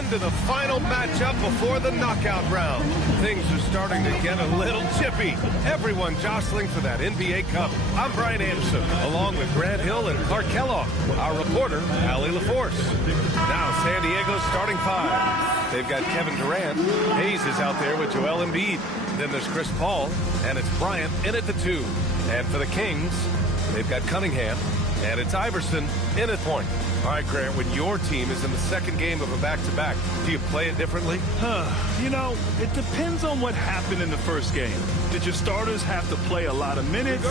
on to the final matchup before the knockout round. Things are starting to get a little chippy. Everyone jostling for that NBA Cup. I'm Brian Anderson, along with Grant Hill and Clark Kellogg. Our reporter, Allie LaForce. Now San Diego's starting five. They've got Kevin Durant. Hayes is out there with Joel Embiid. Then there's Chris Paul, and it's Bryant in at the 2. And for the Kings, they've got Cunningham, and it's Iverson in at point. All right, Grant, when your team is in the second game of a back-to-back, do you play it differently? You know, it depends on what happened in the first game. Did your starters have to play a lot of minutes?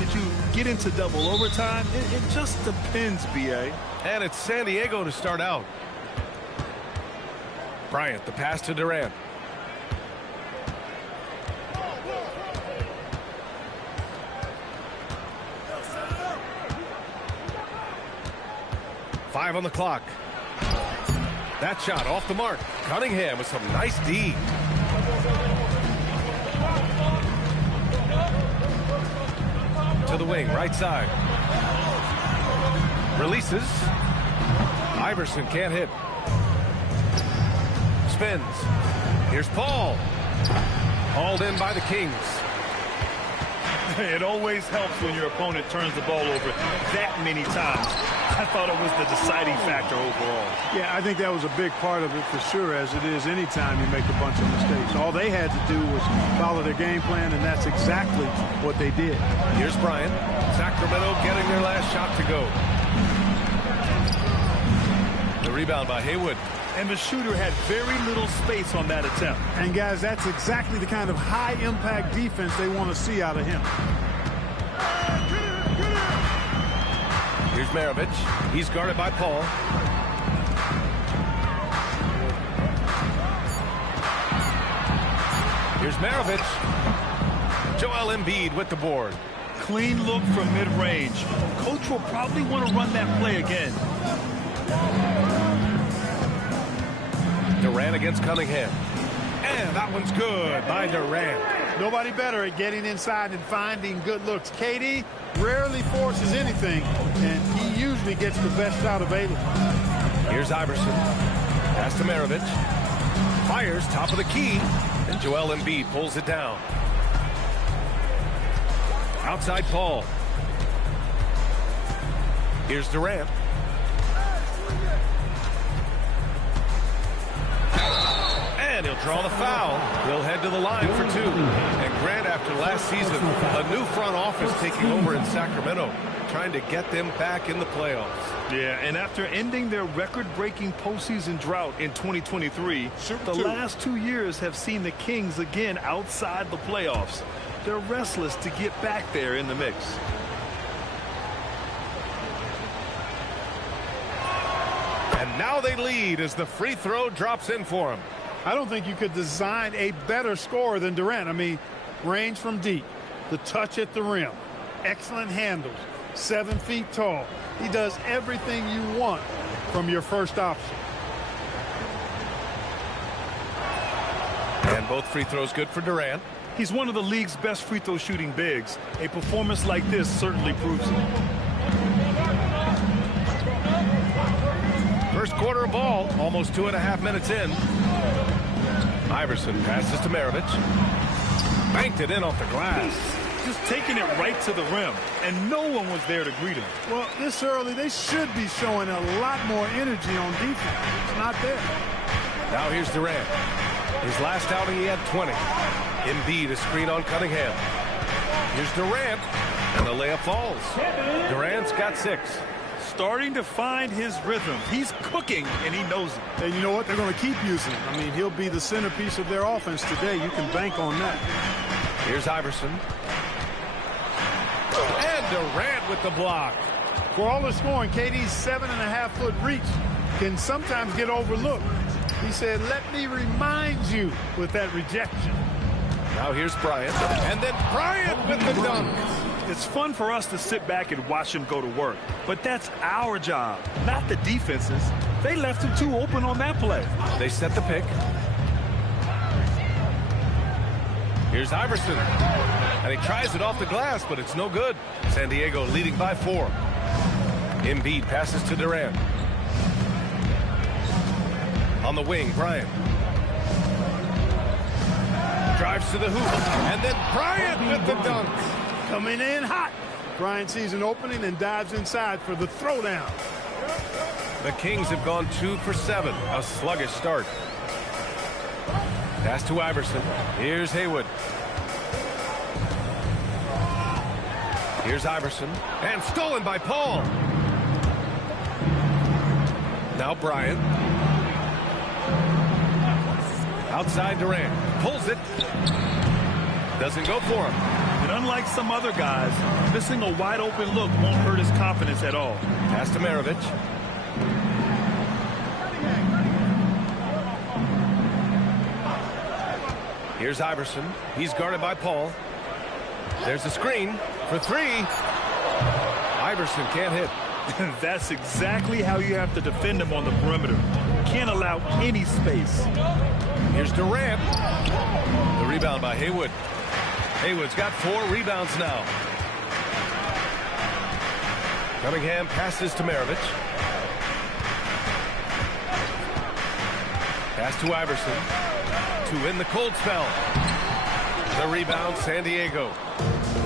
Did you get into double overtime? It just depends, B.A. And it's San Diego to start out. Bryant, the pass to Durant. Five on the clock. That shot off the mark. Cunningham with some nice D. To the wing, right side. Releases. Iverson can't hit. Spins. Here's Paul. Hauled in by the Kings. It always helps when your opponent turns the ball over that many times. I thought it was the deciding factor overall. Yeah, I think that was a big part of it for sure, as it is anytime you make a bunch of mistakes. All they had to do was follow their game plan, and that's exactly what they did. Here's Bryant. Sacramento getting their last shot to go. The rebound by Haywood. And the shooter had very little space on that attempt. And, guys, that's exactly the kind of high-impact defense they want to see out of him. Here's Maravich. He's guarded by Paul. Here's Maravich. Joel Embiid with the board. Clean look from mid-range. Coach will probably want to run that play again. Durant against Cunningham. And that one's good by Durant. Nobody better at getting inside and finding good looks. KD rarely forces anything, and he usually gets the best shot available. Here's Iverson. Pass to Maravich. Fires top of the key, and Joel Embiid pulls it down. Outside Paul. Here's Durant. And he'll draw the foul. He'll head to the line for 2. And Grant, after last season, a new front office taking over in Sacramento, trying to get them back in the playoffs. Yeah, and after ending their record-breaking postseason drought in 2023, the last 2 years have seen the Kings again outside the playoffs. They're restless to get back there in the mix. And now they lead as the free throw drops in for them. I don't think you could design a better scorer than Durant. I mean, range from deep, the touch at the rim, excellent handles, 7 feet tall. He does everything you want from your first option. And both free throws good for Durant. He's one of the league's best free throw shooting bigs. A performance like this certainly proves it. First quarter of ball, almost 2.5 minutes in. Iverson passes to Maravich. Banked it in off the glass. Just taking it right to the rim, and no one was there to greet him. Well, this early, they should be showing a lot more energy on defense. It's not there. Now here's Durant. His last outing, he had 20. Embiid, a screen on Cunningham. Here's Durant, and the layup falls. Durant's got 6. Starting to find his rhythm. He's cooking, and he knows it. And you know what? They're going to keep using him. I mean, he'll be the centerpiece of their offense today. You can bank on that. Here's Iverson. And Durant with the block. For all the scoring, KD's 7.5-foot reach can sometimes get overlooked. He said, let me remind you with that rejection. Now here's Bryant. And then Bryant with the dunk. It's fun for us to sit back and watch him go to work. But that's our job, not the defense's. They left him too open on that play. They set the pick. Here's Iverson. And he tries it off the glass, but it's no good. San Diego leading by 4. Embiid passes to Durant. On the wing, Bryant. Drives to the hoop. And then Bryant with the dunk. Coming in hot. Bryant sees an opening and dives inside for the throwdown. The Kings have gone 2 for 7. A sluggish start. Pass to Iverson. Here's Haywood. Here's Iverson. And stolen by Paul. Now Bryant. Outside Durant. Pulls it. Doesn't go for him. And unlike some other guys, missing a wide open look won't hurt his confidence at all. Pass to Maravich. Here's Iverson. He's guarded by Paul. There's a screen for 3. Iverson can't hit. That's exactly how you have to defend him on the perimeter. Can't allow any space. Here's Durant. The rebound by Haywood. Haywood's got 4 rebounds now. Cunningham passes to Maravich. Pass to Iverson. To win the cold spell. The rebound, San Diego.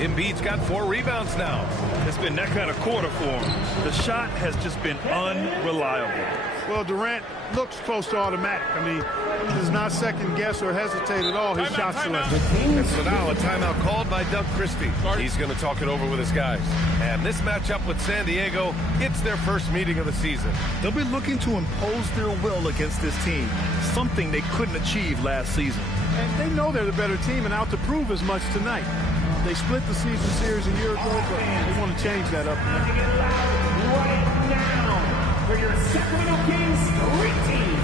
Embiid's got 4 rebounds now. It's been that kind of quarter for him. The shot has just been unreliable. Well, Durant looks close to automatic. I mean, he does not second guess or hesitate at all his shot selection. And so now a timeout called by Doug Christie. He's going to talk it over with his guys. And this matchup with San Diego, it's their first meeting of the season. They'll be looking to impose their will against this team, something they couldn't achieve last season. And they know they're the better team and out to prove as much tonight. They split the season series a year ago, but they want to change that up. Right now for your Sacramento Kings Street Team.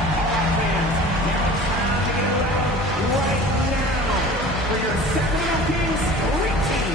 All right, fans, now it's time to get loud right now for your Sacramento Kings Street Team.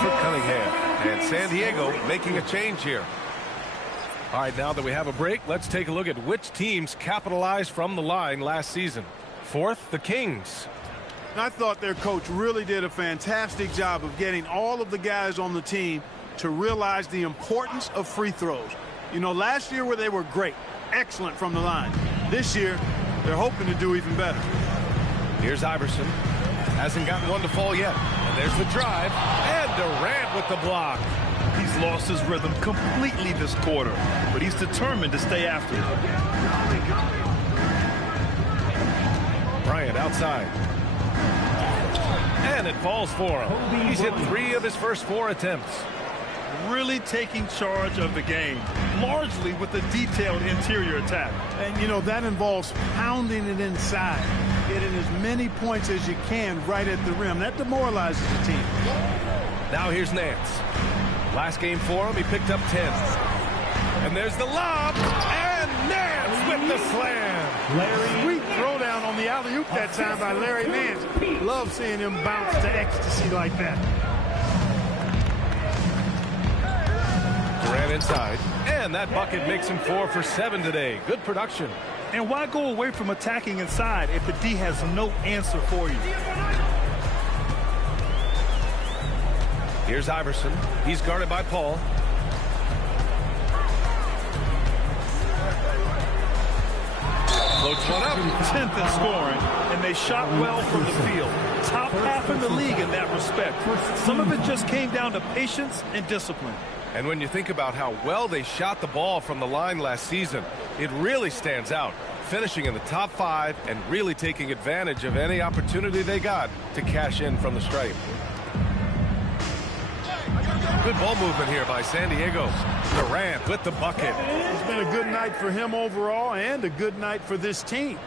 For Cunningham. And San Diego making a change here. All right, now that we have a break, let's take a look at which teams capitalized from the line last season. Fourth, the Kings. I thought their coach really did a fantastic job of getting all of the guys on the team to realize the importance of free throws. You know, last year where they were great, excellent from the line. This year, they're hoping to do even better. Here's Iverson. Hasn't gotten one to fall yet. And there's the drive. And Durant with the block. He's lost his rhythm completely this quarter, but he's determined to stay after it. Bryant outside. And it falls for him. He's hit 3 of his first 4 attempts. Really taking charge of the game, largely with a detailed interior attack. And, you know, that involves pounding it inside, getting as many points as you can right at the rim. That demoralizes the team. Now here's Nance. Last game for him, he picked up 10. And there's the lob, and Nance with the slam. Sweet throwdown on the alley-oop that time by Larry Nance. Love seeing him bounce to ecstasy like that. Durant inside, and that bucket makes him 4 for 7 today. Good production. And why go away from attacking inside if the D has no answer for you? Here's Iverson. He's guarded by Paul. Floats one up. 10th in scoring, and they shot well from the field. Top half in the league in that respect. Some of it just came down to patience and discipline. And when you think about how well they shot the ball from the line last season, it really stands out. finishing in the top 5 and really taking advantage of any opportunity they got to cash in from the stripe. Good ball movement here by San Diego. Durant with the bucket. It's been a good night for him overall and a good night for this team.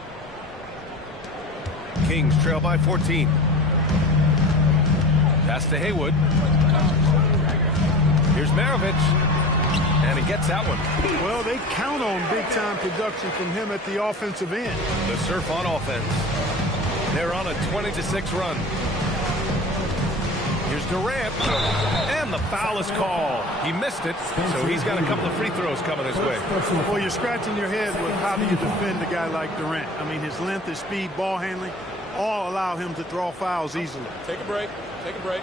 Kings trail by 14. Pass to Haywood. Here's Maravich. And he gets that one. Well, they count on big-time production from him at the offensive end. The Surf on offense. They're on a 20-6 run. Here's Durant. And the foul is called. He missed it, so he's got a couple of free throws coming his way. Well, you're scratching your head with how do you defend a guy like Durant. I mean, his length, his speed, ball handling, all allow him to draw fouls easily. Take a break. Take a break.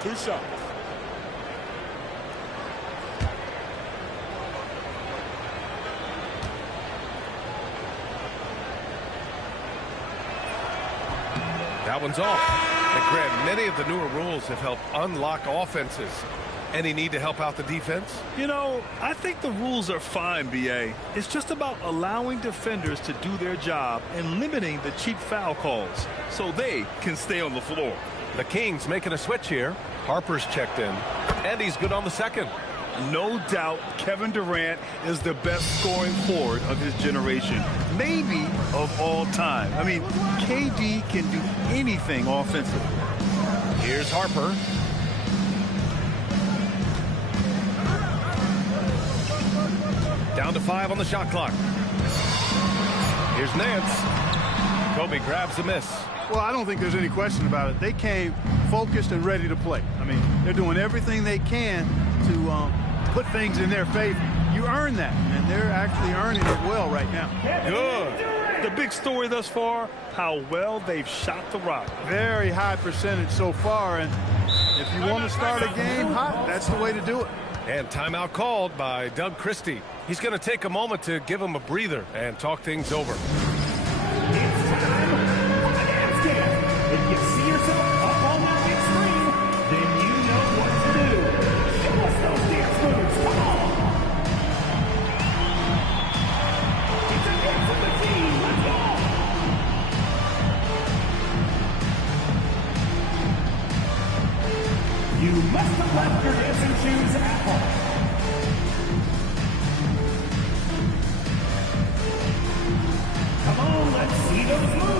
2 shots. That one's off. And Grant, many of the newer rules have helped unlock offenses. Any need to help out the defense? You know, I think the rules are fine, B.A. It's just about allowing defenders to do their job and limiting the cheap foul calls so they can stay on the floor. The Kings making a switch here. Harper's checked in, and he's good on the second. No doubt Kevin Durant is the best scoring forward of his generation, maybe of all time. I mean, KD can do anything offensively. Here's Harper. Down to 5 on the shot clock. Here's Nance. Kobe grabs a miss. Well, I don't think there's any question about it. They came focused and ready to play. I mean, they're doing everything they can to put things in their favor. You earn that, and they're actually earning it well right now. Good. The big story thus far, how well they've shot the rock. Very high percentage so far, and if you want to start a game hot, that's the way to do it. And timeout called by Doug Christie. He's going to take a moment to give him a breather and talk things over. It's time for the dance game. If you see yourself up on that big screen, then you know what to do. Show us those dance moves. Come on. It's a dance of the team. Let's go. You must have left your dancing shoes at home. Come on, let's see those moves.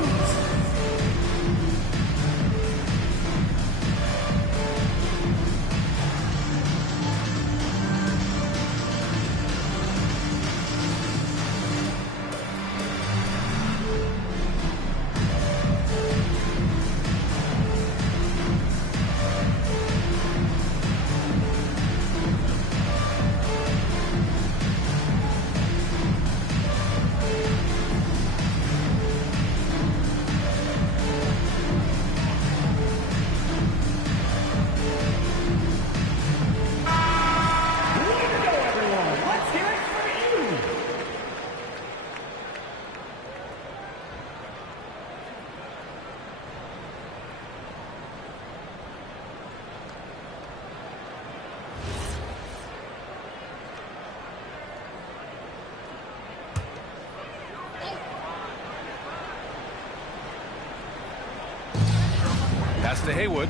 Pass to Haywood.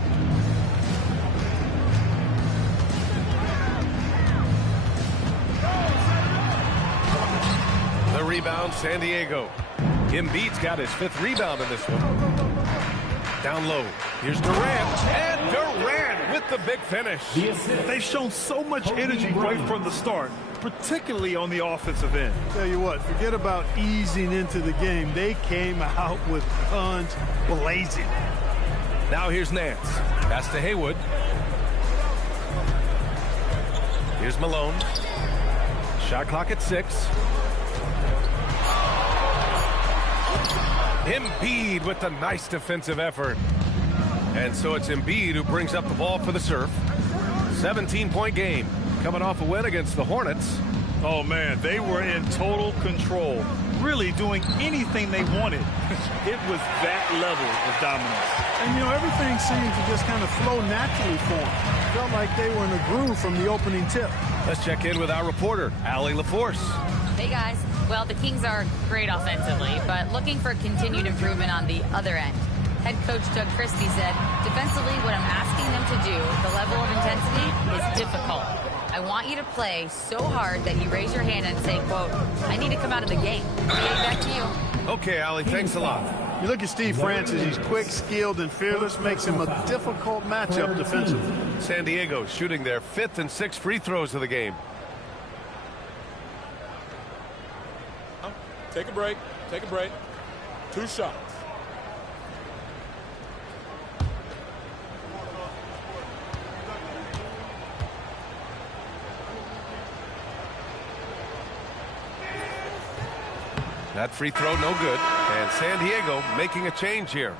The rebound, San Diego. Embiid's got his 5th rebound in this one. Down low. Here's Durant. And Durant with the big finish. They've shown so much energy right from the start, particularly on the offensive end. Tell you what, forget about easing into the game. They came out with guns blazing. Now here's Nance. Pass to Haywood. Here's Malone. Shot clock at 6. Embiid with the nice defensive effort. And so it's Embiid who brings up the ball for the Surf. 17-point game. Coming off a win against the Hornets. Oh, man, they were in total control, really doing anything they wanted. It was that level of dominance. And, you know, everything seemed to just kind of flow naturally for them. Felt like they were in a groove from the opening tip. Let's check in with our reporter, Allie LaForce. Hey, guys. Well, the Kings are great offensively, but looking for continued improvement on the other end. Head coach Doug Christie said, defensively, what I'm asking them to do, the level of intensity, is difficult. I want you to play so hard that you raise your hand and say, quote, I need to come out of the game. Okay, back to you. Okay, Allie, thanks a lot. You look at Steve Francis, he's quick, skilled, and fearless, makes him a difficult matchup defensively. San Diego shooting their 5th and 6th free throws of the game. Take a break. Take a break. 2 shots. That free throw no good, and San Diego making a change here.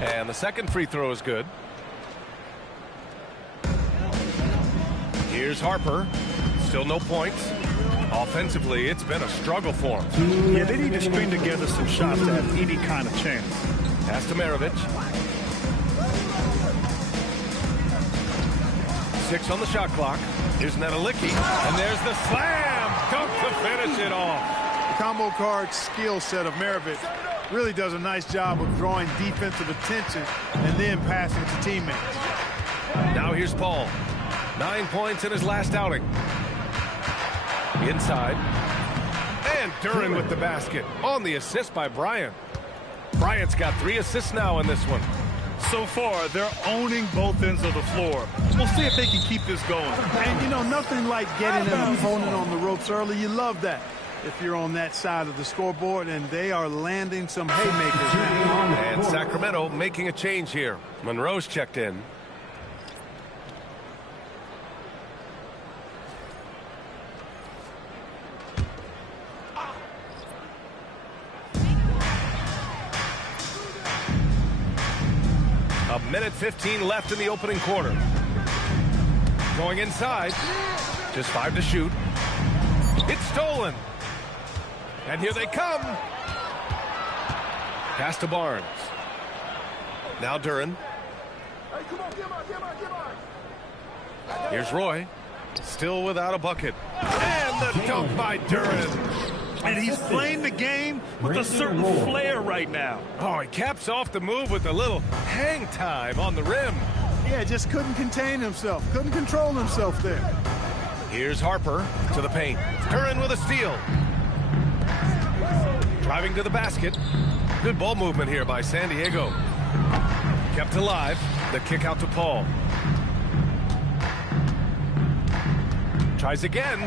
And the second free throw is good. Here's Harper. Still no points. Offensively, it's been a struggle for him. Yeah, they need to string together some shots to have any kind of chance. Pass to Maravich. 6 on the shot clock. Here's Nedelicki. And there's the slam. Dunk to finish it off. The combo guard skill set of Maravich really does a nice job of drawing defensive attention and then passing to teammates. Now here's Paul. 9 points in his last outing. Inside. And Duren with the basket on the assist by Bryant. Bryant's got 3 assists now in this one. So far, they're owning both ends of the floor. We'll see if they can keep this going. And, you know, nothing like getting an opponent on the ropes early. You love that if you're on that side of the scoreboard, and they are landing some haymakers now. And Sacramento making a change here. Monroe's checked in. A minute 15 left in the opening quarter. Going inside. Just 5 to shoot. It's stolen. And here they come. Pass to Barnes. Now Duren. Here's Roy. Still without a bucket. And the dunk by Duren. And he's playing the game with a certain flair right now. Oh, he caps off the move with a little hang time on the rim. Yeah, just couldn't contain himself. Couldn't control himself there. Here's Harper to the paint. Duren with a steal. Driving to the basket. Good ball movement here by San Diego. Kept alive. The kick out to Paul. Tries again.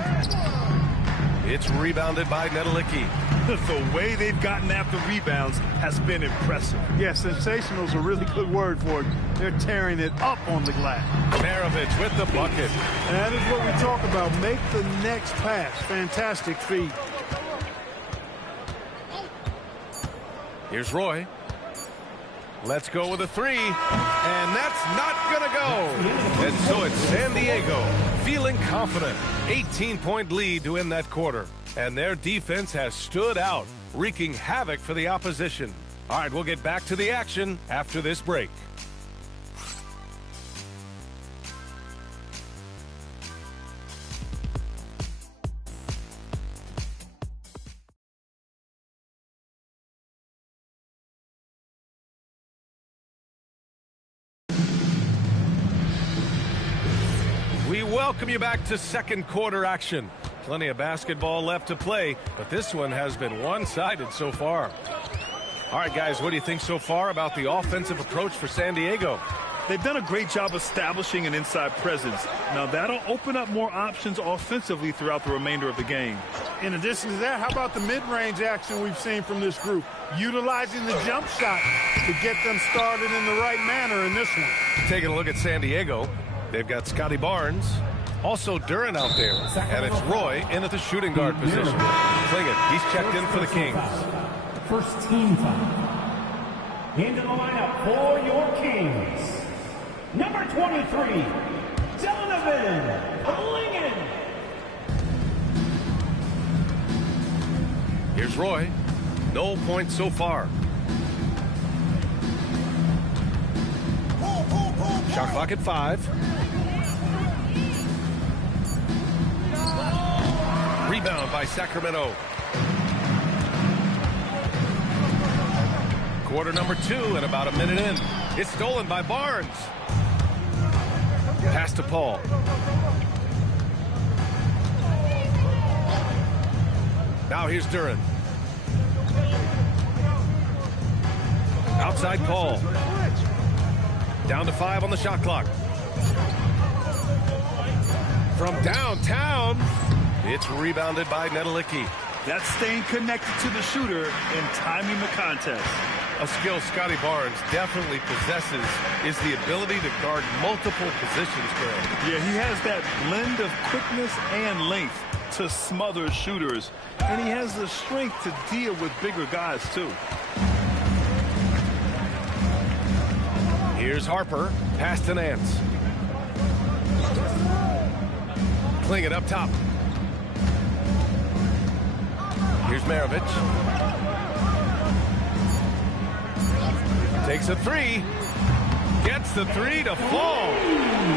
It's rebounded by Nedelicki. The way they've gotten after rebounds has been impressive. Yeah, sensational is a really good word for it. They're tearing it up on the glass. Maravich with the bucket. And that is what we talk about. Make the next pass. Fantastic feed. Here's Roy. Let's go with a 3. And that's not going to go. And so it's San Diego feeling confident. 18-point lead to end that quarter. And their defense has stood out, wreaking havoc for the opposition. All right, we'll get back to the action after this break. We welcome you back to second quarter action. Plenty of basketball left to play, but this one has been one-sided so far. All right, guys, what do you think so far about the offensive approach for San Diego? They've done a great job establishing an inside presence. Now, that'll open up more options offensively throughout the remainder of the game. In addition to that, how about the mid-range action we've seen from this group? Utilizing the jump shot to get them started in the right manner in this one. Taking a look at San Diego, they've got Scotty Barnes, also Duren out there, and it's Roy in at the shooting guard position. Klingett, he's checked in for the Kings. First team foul. Into the lineup for your Kings. Number 23, Donovan Klingett. Here's Roy. No points so far. Shot clock at 5. Rebound by Sacramento. Quarter number 2 and about a minute in. It's stolen by Barnes. Pass to Paul. Now here's Duren. Outside Paul. Down to 5 on the shot clock. From downtown, it's rebounded by Nedelicki. That's staying connected to the shooter and timing the contest. A skill Scotty Barnes definitely possesses is the ability to guard multiple positions, Greg. Yeah, he has that blend of quickness and length to smother shooters, and he has the strength to deal with bigger guys, too. Here's Harper, pass to Nance. Kling it up top. Here's Maravich. Takes a 3. Gets the 3 to fall.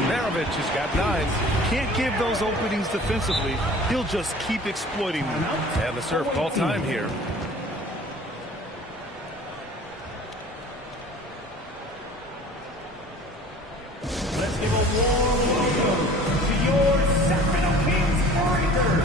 Maravich has got 9. Can't give those openings defensively. He'll just keep exploiting them. And the serve call time here. Let's give a warm welcome to your Sacramento Kings Breakers.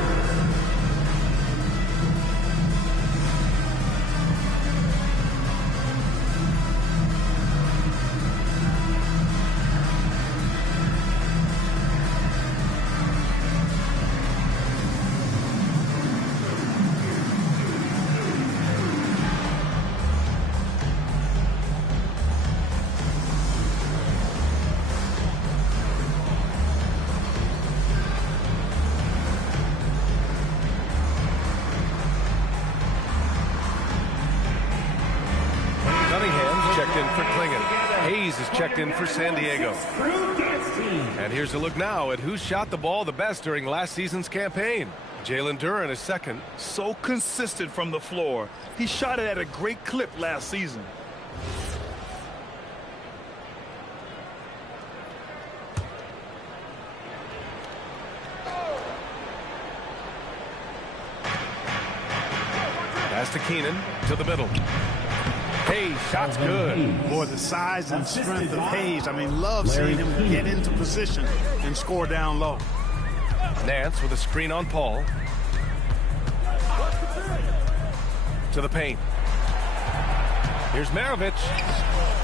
Checked in for San Diego. And here's a look now at who shot the ball the best during last season's campaign. Jalen Duren is second. So consistent from the floor. He shot it at a great clip last season. Pass to Keenan to the middle. Hayes, shot's good. Boy, the size and strength of Hayes. I mean, love seeing him get into position and score down low. Nance with a screen on Paul. To the paint. Here's Maravich.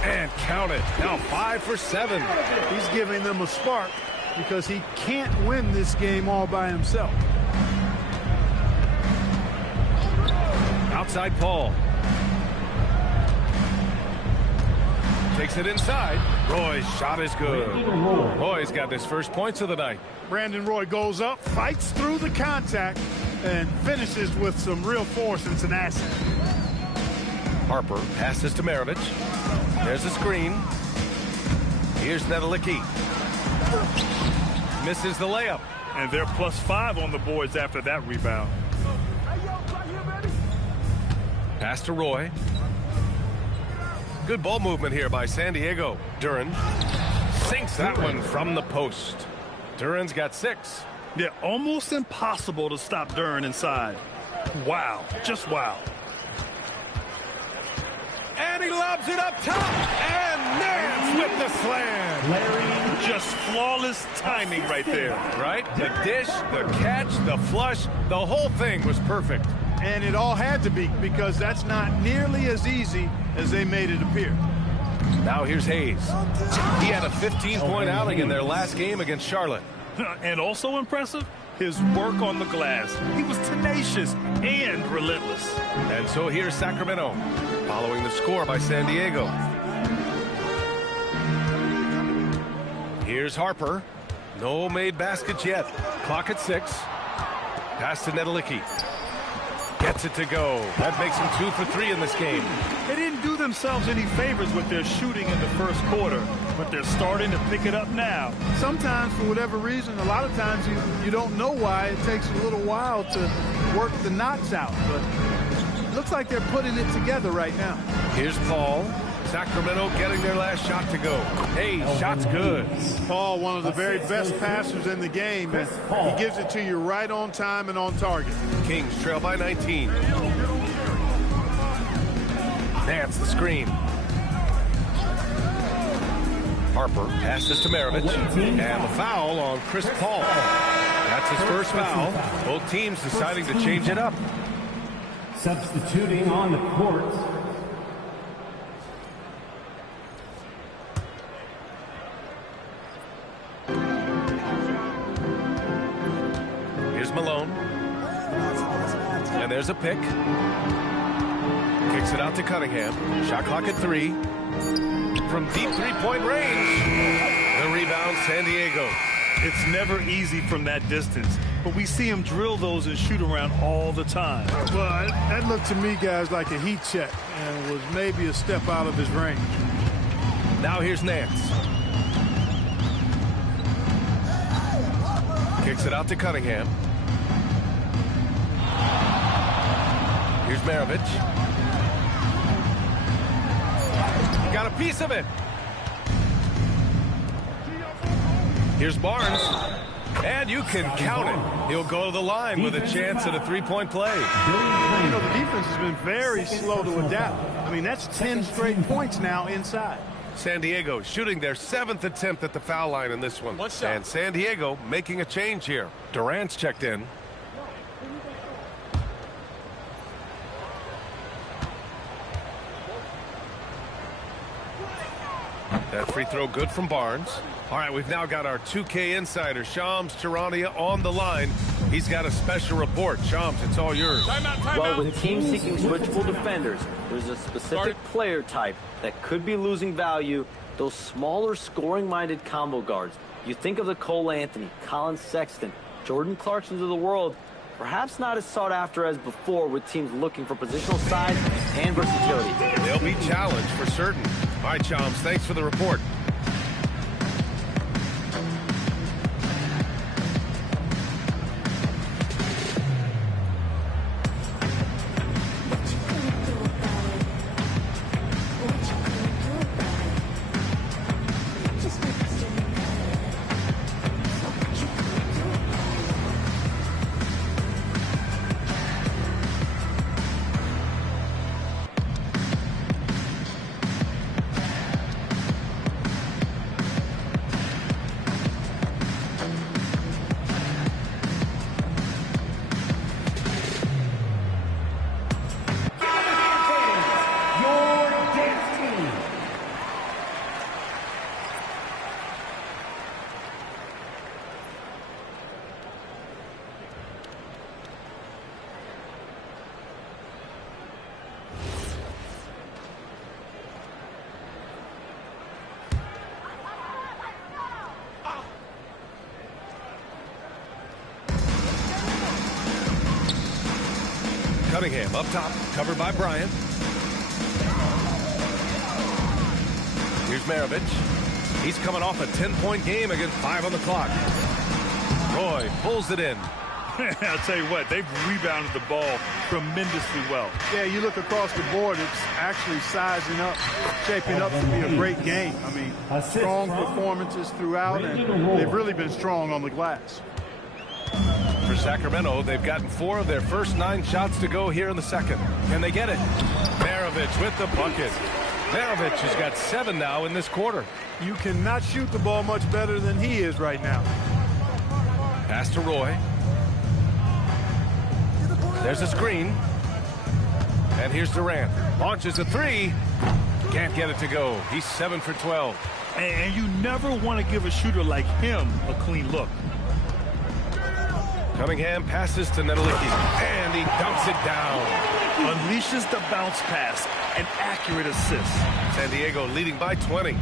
And count it. Now 5 for 7. He's giving them a spark because he can't win this game all by himself. Outside Paul. Takes it inside. Roy's shot is good. Roy's got his first points of the night. Brandon Roy goes up, fights through the contact, and finishes with some real force and tenacity. Harper passes to Maravich. There's a screen. Here's Nedelicki. Misses the layup. And they're +5 on the boards after that rebound. Pass to Roy. Good ball movement here by San Diego. Duren sinks that one from the post. Duren's got 6. Yeah, almost impossible to stop Duren inside. Wow, just wow. And he lobs it up top. And Nance with the slam. Just flawless timing right there. Right? The dish, the catch, the flush, the whole thing was perfect. And it all had to be because that's not nearly as easy as they made it appear. Now here's Hayes. He had a 15-point outing in their last game against Charlotte. And also impressive, his work on the glass. He was tenacious and relentless. And so here's Sacramento, following the score by San Diego. Here's Harper. No made baskets yet. Clock at 6. Pass to Nedelicki. Gets it to go. That makes him 2 for 3 in this game. They didn't do themselves any favors with their shooting in the first quarter, but they're starting to pick it up now. Sometimes, for whatever reason, a lot of times you don't know why. It takes a little while to work the knots out. But looks like they're putting it together right now. Here's Paul. Sacramento getting their last shot to go. Hey, shot's good. Paul, one of the very best passers in the game, and he gives it to you right on time and on target. Kings trail by 19. Nance the screen. Harper passes to Maravich. And the foul on Chris Paul. That's his first foul. Both teams deciding to change it up. Substituting on the court. Here's Malone. And there's a pick. Kicks it out to Cunningham. Shot clock at 3. From deep three-point range. The rebound, San Diego. It's never easy from that distance, but we see him drill those and shoot around all the time. Well, that looked to me, guys, like a heat check and was maybe a step out of his range. Now here's Nance. Kicks it out to Cunningham. Here's Maravich. Got a piece of it. Here's Barnes. And you can count it. He'll go to the line with a chance at a three-point play. You know, the defense has been very slow to adapt. I mean, that's 10 straight points now inside. San Diego shooting their 7th attempt at the foul line in this one. And San Diego making a change here. Durant's checked in. That free throw good from Barnes. All right, we've now got our 2K insider, Shams Charania, on the line. He's got a special report. Shams, it's all yours. Well, with teams seeking switchable defenders, there's a specific player type that could be losing value, those smaller scoring-minded combo guards. You think of the Cole Anthony, Colin Sexton, Jordan Clarksons of the world, perhaps not as sought after as before with teams looking for positional size and versatility. They'll be challenged for certain. All right, Shams, thanks for the report. Cunningham up top, covered by Bryant. Here's Maravich. He's coming off a 10-point game against 5 on the clock. Roy pulls it in. I'll tell you what, they've rebounded the ball tremendously well. Yeah, you look across the board, it's actually sizing up, shaping up to be a great game. I mean, strong performances throughout, and they've really been strong on the glass. For Sacramento, they've gotten 4 of their first 9 shots to go here in the second. Can they get it? Maravich with the bucket. Maravich has got 7 now in this quarter. You cannot shoot the ball much better than he is right now. Pass to Roy. There's a screen. And here's Durant. Launches a 3. Can't get it to go. He's 7 for 12. And you never want to give a shooter like him a clean look. Cunningham passes to Nedelicki, and he dumps it down. Unleashes the bounce pass, an accurate assist. San Diego leading by 20.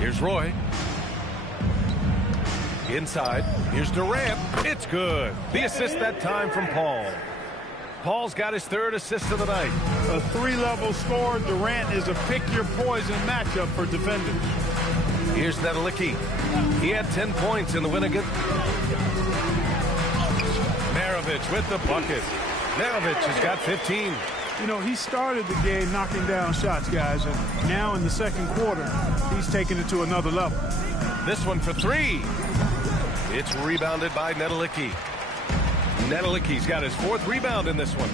Here's Roy. Inside, here's Durant. It's good. The assist that time from Paul. Paul's got his 3rd assist of the night. A 3-level score. Durant is a pick-your-poison matchup for defenders. Here's Nedelicki. He had 10 points in the win against Maravich with the bucket. Maravich has got 15. You know, he started the game knocking down shots, guys, and now in the second quarter, he's taking it to another level. This one for 3. It's rebounded by Nedelicki. Nedelicki's got his 4th rebound in this one.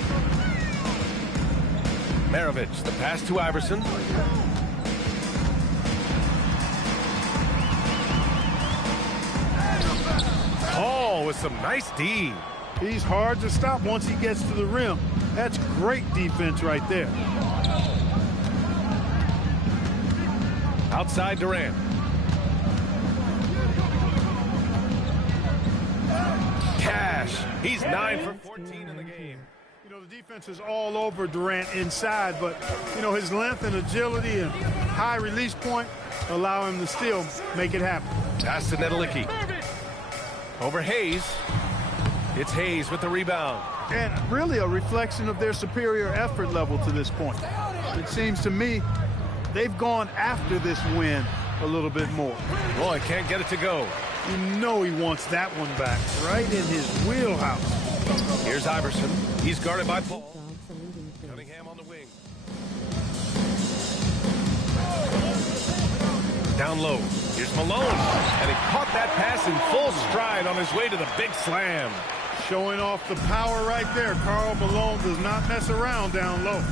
Maravich, the pass to Iverson. Paul with some nice D. He's hard to stop once he gets to the rim. That's great defense right there. Outside Durant. Cash. He's 9 for 14 in the game. You know, the defense is all over Durant inside, but, you know, his length and agility and high release point allow him to still make it happen. Pass to Nedelicki. Over Hayes. It's Hayes with the rebound. And really a reflection of their superior effort level to this point. It seems to me they've gone after this win a little bit more. Boy, can't get it to go. You know he wants that one back, right in his wheelhouse. Here's Iverson. He's guarded by Paul. Cunningham on the wing. Down low. Here's Malone. And he caught that pass in full stride on his way to the big slam. Showing off the power right there. Karl Malone does not mess around down low.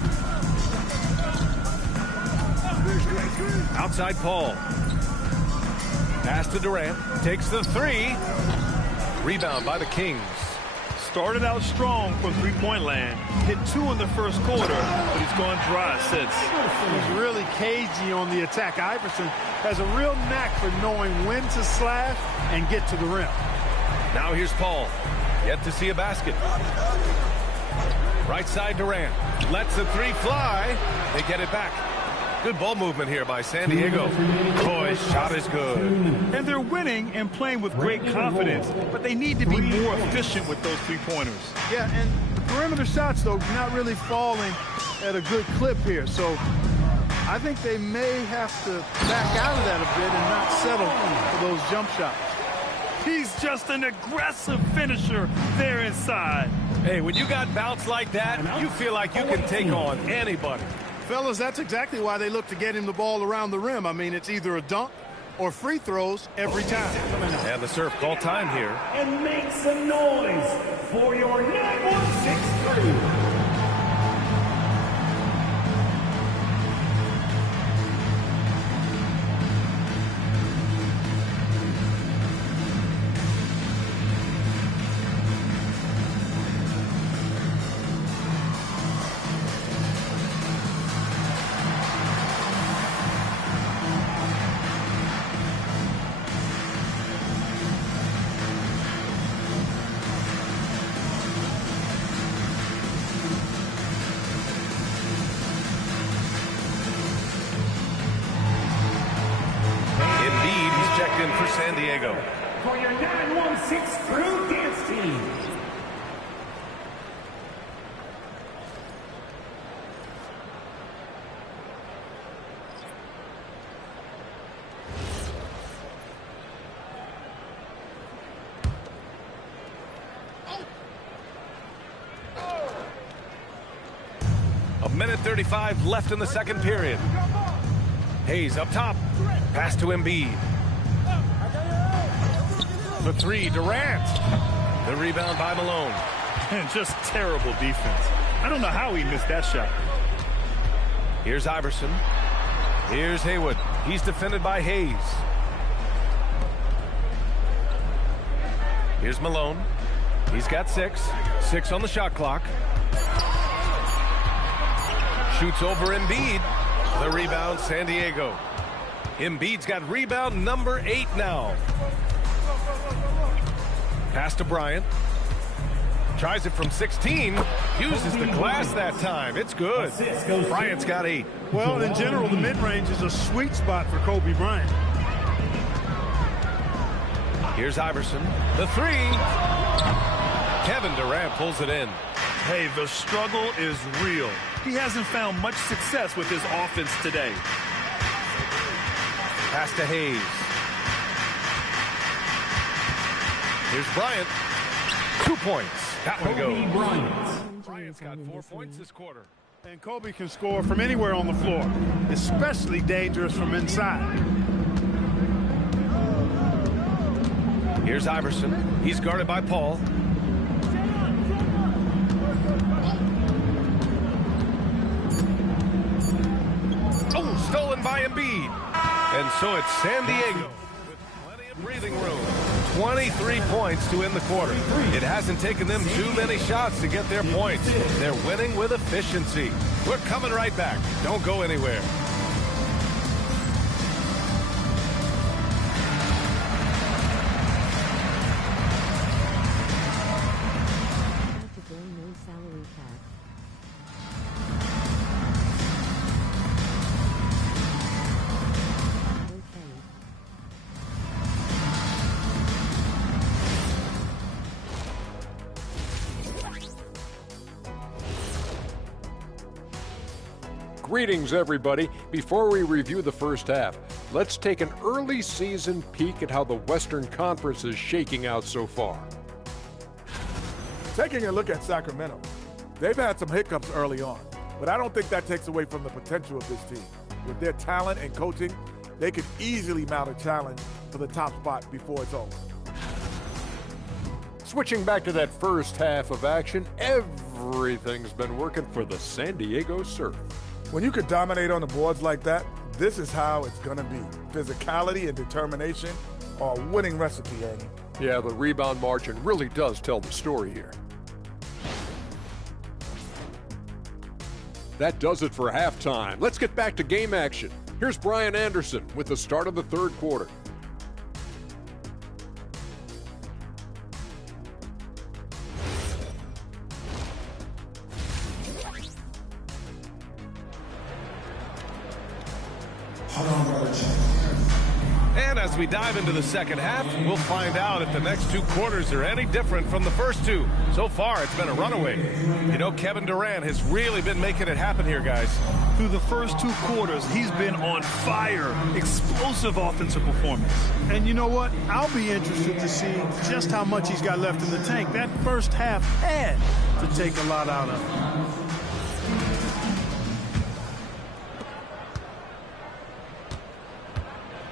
Outside Paul. Pass to Durant. Takes the 3. Rebound by the Kings. Started out strong from three-point land. Hit 2 in the first quarter, but he's gone dry since. He's really cagey on the attack. Iverson has a real knack for knowing when to slash and get to the rim. Now here's Paul. Yet to see a basket. Right side Durant. Lets the 3 fly. They get it back. Good ball movement here by San Diego. Boy, shot is good. And they're winning and playing with great confidence, but they need to be more efficient with those three-pointers. Yeah, and the perimeter shots, though, not really falling at a good clip here. So I think they may have to back out of that a bit and not settle for those jump shots. He's just an aggressive finisher there inside. Hey, when you got bounce like that, you feel like you can take on anybody. Fellas, that's exactly why they look to get him the ball around the rim. I mean, it's either a dunk or free throws every time. And the serve call time here. And make some noise for your 9-1-6 crew. Checked in for San Diego. For your 9-1-6 crew dance team. A minute 35 left in the second period. Hayes up top. Pass to Embiid. The 3, Durant. The rebound by Malone. And just terrible defense. I don't know how he missed that shot. Here's Iverson. Here's Haywood. He's defended by Hayes. Here's Malone. He's got 6. 6 on the shot clock. Shoots over Embiid. The rebound, San Diego. Embiid's got rebound number 8 now. Pass to Bryant. Tries it from 16. Uses the glass that time. It's good. Bryant's got 8. Well, in general, the mid-range is a sweet spot for Kobe Bryant. Here's Iverson. The 3. Kevin Durant pulls it in. Hey, the struggle is real. He hasn't found much success with his offense today. Pass to Hayes. Here's Bryant. 2 points. That one goes. Kobe Bryant. Bryant's got 4 points this quarter. And Kobe can score from anywhere on the floor, especially dangerous from inside. Here's Iverson. He's guarded by Paul. Oh, stolen by Embiid. And so it's San Diego with plenty of breathing room. 23 points to end the quarter. It hasn't taken them too many shots to get their points. They're winning with efficiency. We're coming right back. Don't go anywhere. Greetings, everybody. Before we review the first half, let's take an early season peek at how the Western Conference is shaking out so far. Taking a look at Sacramento, they've had some hiccups early on, but I don't think that takes away from the potential of this team. With their talent and coaching, they could easily mount a challenge for the top spot before it's over. Switching back to that first half of action, everything's been working for the San Diego Surf. When you could dominate on the boards like that, this is how it's going to be. Physicality and determination are a winning recipe, Andy. Yeah, the rebound margin really does tell the story here. That does it for halftime. Let's get back to game action. Here's Brian Anderson with the start of the third quarter. And as we dive into the second half, we'll find out if the next two quarters are any different from the first two. So far, it's been a runaway. You know, Kevin Durant has really been making it happen here, guys. Through the first two quarters, he's been on fire. Explosive offensive performance. And you know what? I'll be interested to see just how much he's got left in the tank. That first half had to take a lot out of him.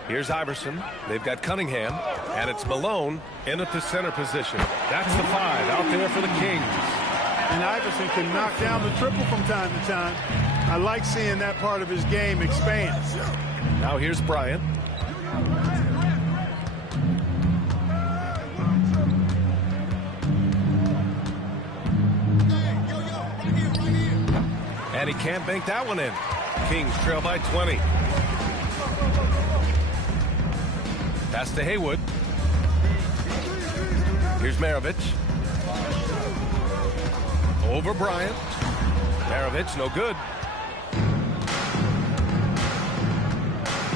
Here's Iverson. They've got Cunningham, and it's Malone in at the center position. That's the 5 out there for the Kings. And Iverson can knock down the triple from time to time. I like seeing that part of his game expand. Now here's Bryant. And he can't bank that one in. Kings trail by 20. Pass to Haywood. Here's Maravich. Over Bryant. Maravich, no good.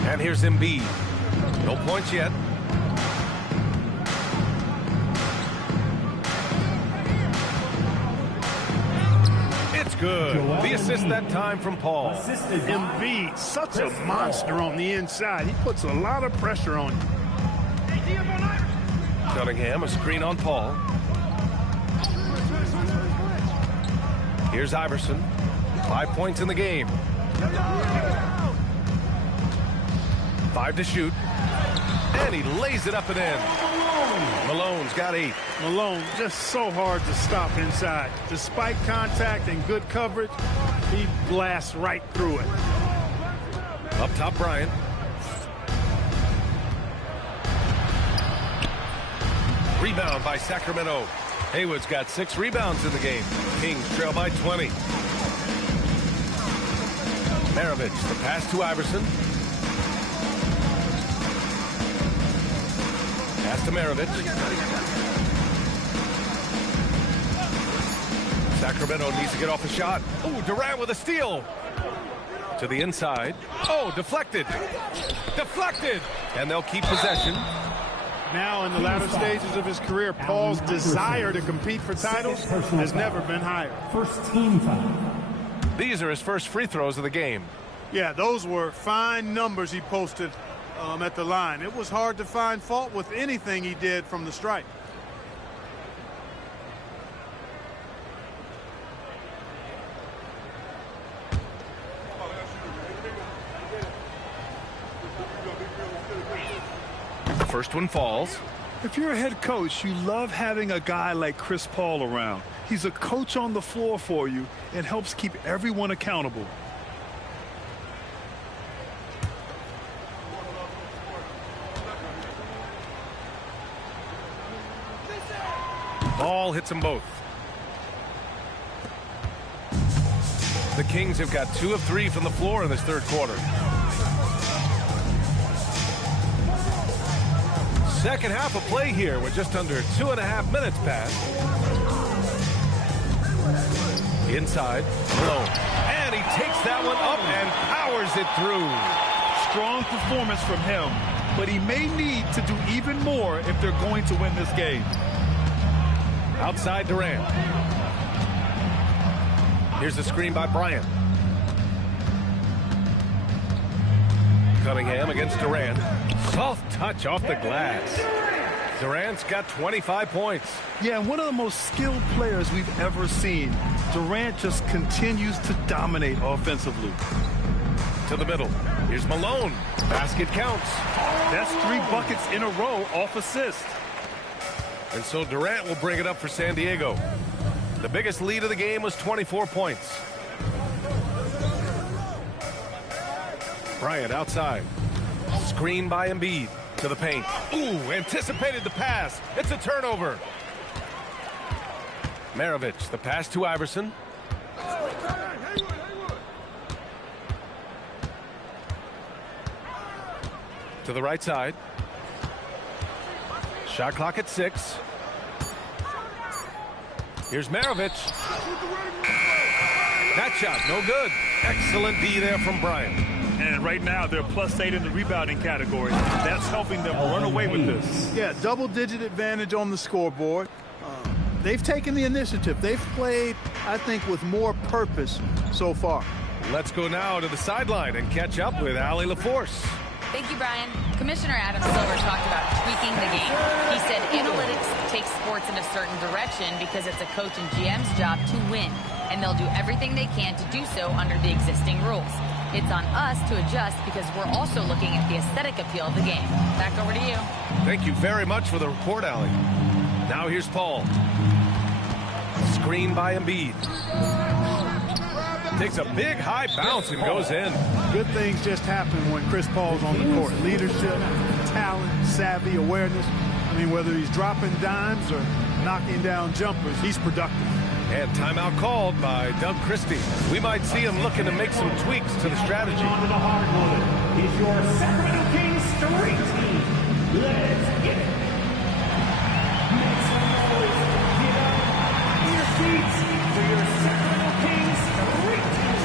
And here's Embiid. No points yet. It's good. The assist that time from Paul. Embiid, such a monster on the inside. He puts a lot of pressure on you. Cunningham, a screen on Paul. Here's Iverson. 5 points in the game. 5 to shoot. And he lays it up and in. Malone's got 8. Malone just so hard to stop inside. Despite contact and good coverage, he blasts right through it. Up top, Bryant. Rebound by Sacramento. Haywood's got 6 rebounds in the game. Kings trail by 20. Maravich, the pass to Iverson. Pass to Maravich. Sacramento needs to get off a shot. Oh, Durant with a steal. To the inside. Oh, deflected. Deflected. And they'll keep possession. Now in the latter stages of his career, Paul's desire to compete for titles has never been higher. First team foul. These are his first free throws of the game. Yeah, those were fine numbers he posted at the line. It was hard to find fault with anything he did from the stripe. First one falls. If you're a head coach, you love having a guy like Chris Paul around. He's a coach on the floor for you and helps keep everyone accountable. Ball hits them both. The Kings have got 2 of 3 from the floor in this third quarter. Second half of play here with just under 2.5 minutes passed. Inside, Malone. And he takes that one up and powers it through. Strong performance from him, but he may need to do even more if they're going to win this game. Outside Durant. Here's the screen by Bryant. Cunningham against Durant. Soft touch off the glass. Durant's got 25 points. Yeah, and one of the most skilled players we've ever seen. Durant just continues to dominate offensively. To the middle. Here's Malone. Basket counts. That's 3 buckets in a row off assist. And so Durant will bring it up for San Diego. The biggest lead of the game was 24 points. Bryant outside. Screen by Embiid to the paint. Ooh, anticipated the pass. It's a turnover. Maravich, the pass to Iverson. To the right side. Shot clock at 6. Here's Maravich. That shot, no good. Excellent D there from Bryant. And right now, they're +8 in the rebounding category. That's helping them run away with this. Yeah, double-digit advantage on the scoreboard. They've taken the initiative. They've played, I think, with more purpose so far. Let's go now to the sideline and catch up with Allie LaForce. Thank you, Brian. Commissioner Adam Silver talked about tweaking the game. He said analytics take sports in a certain direction because it's a coach and GM's job to win, and they'll do everything they can to do so under the existing rules. It's on us to adjust because we're also looking at the aesthetic appeal of the game. Back over to you. Thank you very much for the report, Allie. Now here's Paul. Screen by Embiid. Takes a big high bounce and goes in. Good things just happen when Chris Paul's on the court. Leadership, talent, savvy, awareness. I mean, whether he's dropping dimes or knocking down jumpers, he's productive. And timeout called by Doug Christie. We might see him looking to make some tweaks to the strategy. On to the hardwood is your Sacramento Kings street team. Let's get it. Make some noise. Get up your seats for your Sacramento Kings street team.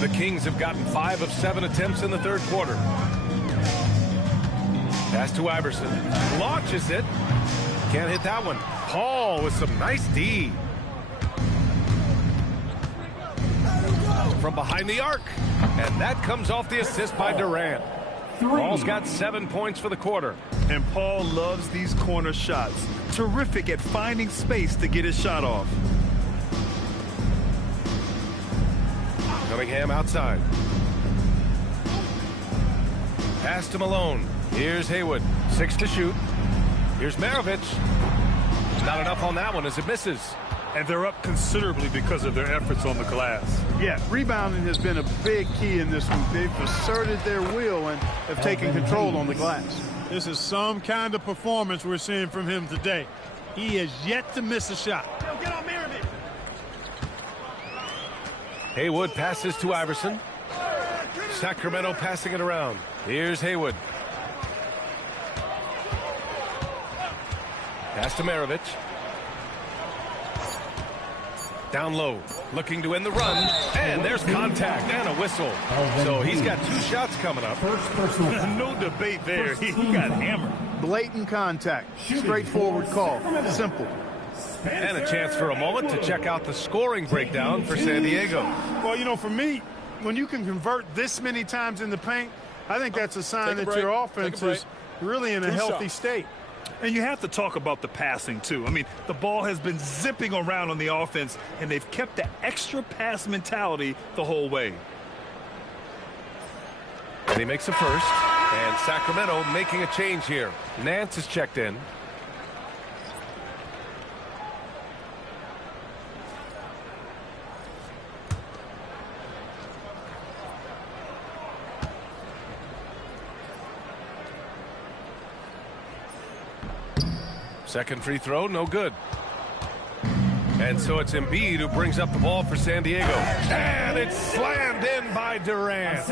The Kings have gotten 5 of 7 attempts in the third quarter. Pass to Iverson. Launches it. Can't hit that one. Paul with some nice D. From behind the arc. And that comes off the assist by Durant. Paul's got 7 points for the quarter. And Paul loves these corner shots. Terrific at finding space to get his shot off. Cunningham outside. Pass to Malone. Here's Haywood. 6 to shoot. Here's Maravich. Not enough on that one as it misses. And they're up considerably because of their efforts on the glass. Yeah, rebounding has been a big key in this one. They've asserted their will and have taken control on the glass. This is some kind of performance we're seeing from him today. He has yet to miss a shot. Get on Merriman. Haywood passes to Iverson. Sacramento passing it around. Here's Haywood. Pass to Maravich. Down low, looking to end the run, and there's contact and a whistle. So he's got 2 shots coming up. No debate there. He got hammered. Blatant contact. Straightforward call. Simple. And a chance for a moment to check out the scoring breakdown for San Diego. Well, you know, for me, when you can convert this many times in the paint, I think that's a sign that your offense is really in a healthy state. And you have to talk about the passing, too. I mean, the ball has been zipping around on the offense, and they've kept the extra pass mentality the whole way. And he makes a first, and Sacramento making a change here. Nance is checked in. Second free throw, no good. And so it's Embiid who brings up the ball for San Diego. And it's slammed in by Durant.